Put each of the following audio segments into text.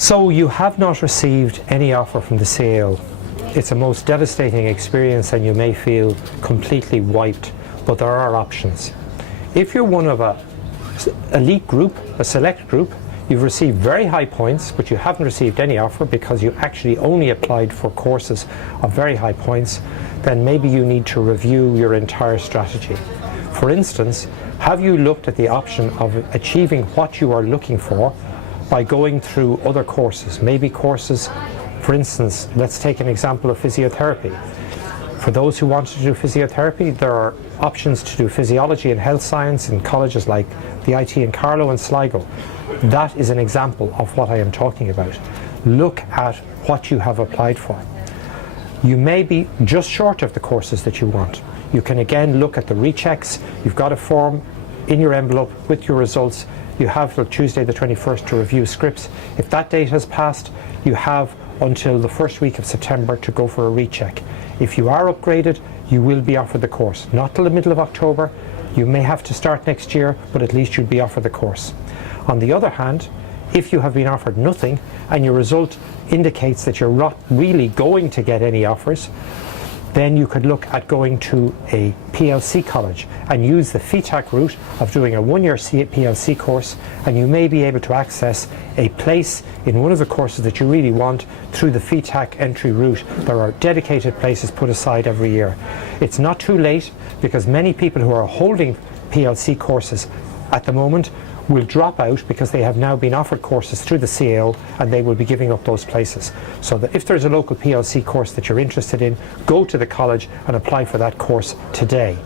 So you have not received any offer from the CAO. It's a most devastating experience and you may feel completely wiped, but there are options. If you're one of a elite group, a select group, you've received very high points, but you haven't received any offer because you actually only applied for courses of very high points, then maybe you need to review your entire strategy. For instance, have you looked at the option of achieving what you are looking for by going through other courses? Maybe courses, for instance, let's take an example of physiotherapy. For those who want to do physiotherapy, there are options to do physiology and health science in colleges like the IT in Carlow and Sligo. That is an example of what I am talking about. Look at what you have applied for. You may be just short of the courses that you want. You can again look at the rechecks. You've got a form in your envelope with your results. You have till Tuesday the 21st to review scripts. If that date has passed, you have until the first week of September to go for a recheck. If you are upgraded, you will be offered the course. Not till the middle of October. You may have to start next year, but at least you'll be offered the course. On the other hand, if you have been offered nothing and your result indicates that you're not really going to get any offers, then you could look at going to a PLC college and use the FETAC route of doing a one-year PLC course, and you may be able to access a place in one of the courses that you really want through the FETAC entry route. There are dedicated places put aside every year. It's not too late because many people who are holding PLC courses at the moment will drop out because they have now been offered courses through the CAO and they will be giving up those places. So that if there's a local PLC course that you're interested in, go to the college and apply for that course today.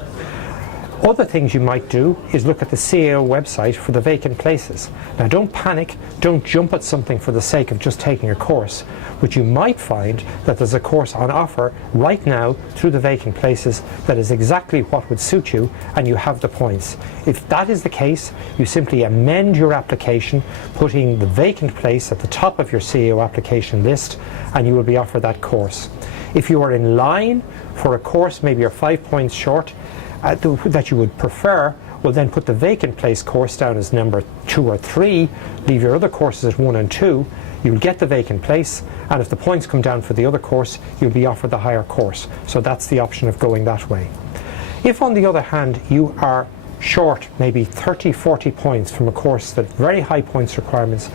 Other things you might do is look at the CAO website for the vacant places. Now don't panic, don't jump at something for the sake of just taking a course, but you might find that there's a course on offer right now through the vacant places that is exactly what would suit you and you have the points. If that is the case, you simply amend your application, putting the vacant place at the top of your CAO application list, and you will be offered that course. If you are in line for a course, maybe you're 5 points short, that you would prefer, well then put the vacant place course down as number 2 or 3, leave your other courses at 1 and 2, you'll get the vacant place, and if the points come down for the other course, you'll be offered the higher course. So that's the option of going that way. If on the other hand you are short maybe 30-40 points from a course that very high points requirements,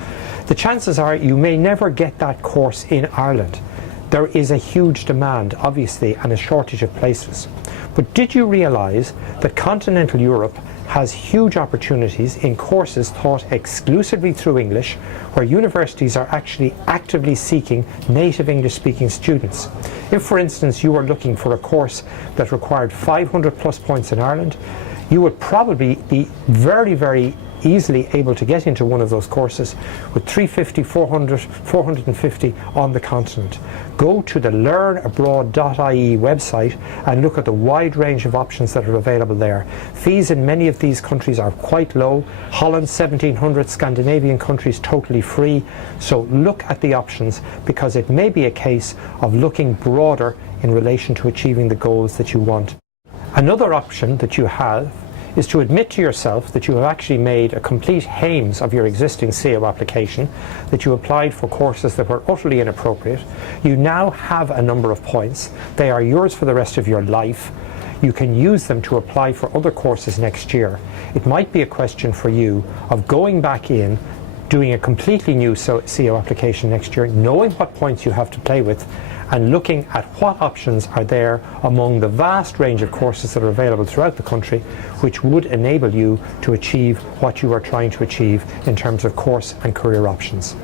the chances are you may never get that course in Ireland. There is a huge demand, obviously, and a shortage of places. But did you realise that continental Europe has huge opportunities in courses taught exclusively through English, where universities are actually actively seeking native English-speaking students? If, for instance, you were looking for a course that required 500 plus points in Ireland, you would probably be very, very easily able to get into one of those courses with 350, 400, 450 on the continent. Go to the learnabroad.ie website and look at the wide range of options that are available there. Fees in many of these countries are quite low. Holland 1700, Scandinavian countries totally free. So look at the options, because it may be a case of looking broader in relation to achieving the goals that you want. Another option that you have is to admit to yourself that you have actually made a complete hames of your existing CAO application, that you applied for courses that were utterly inappropriate. You now have a number of points. They are yours for the rest of your life. You can use them to apply for other courses next year. It might be a question for you of going back in, doing a completely new CAO application next year, knowing what points you have to play with, and looking at what options are there among the vast range of courses that are available throughout the country, which would enable you to achieve what you are trying to achieve in terms of course and career options.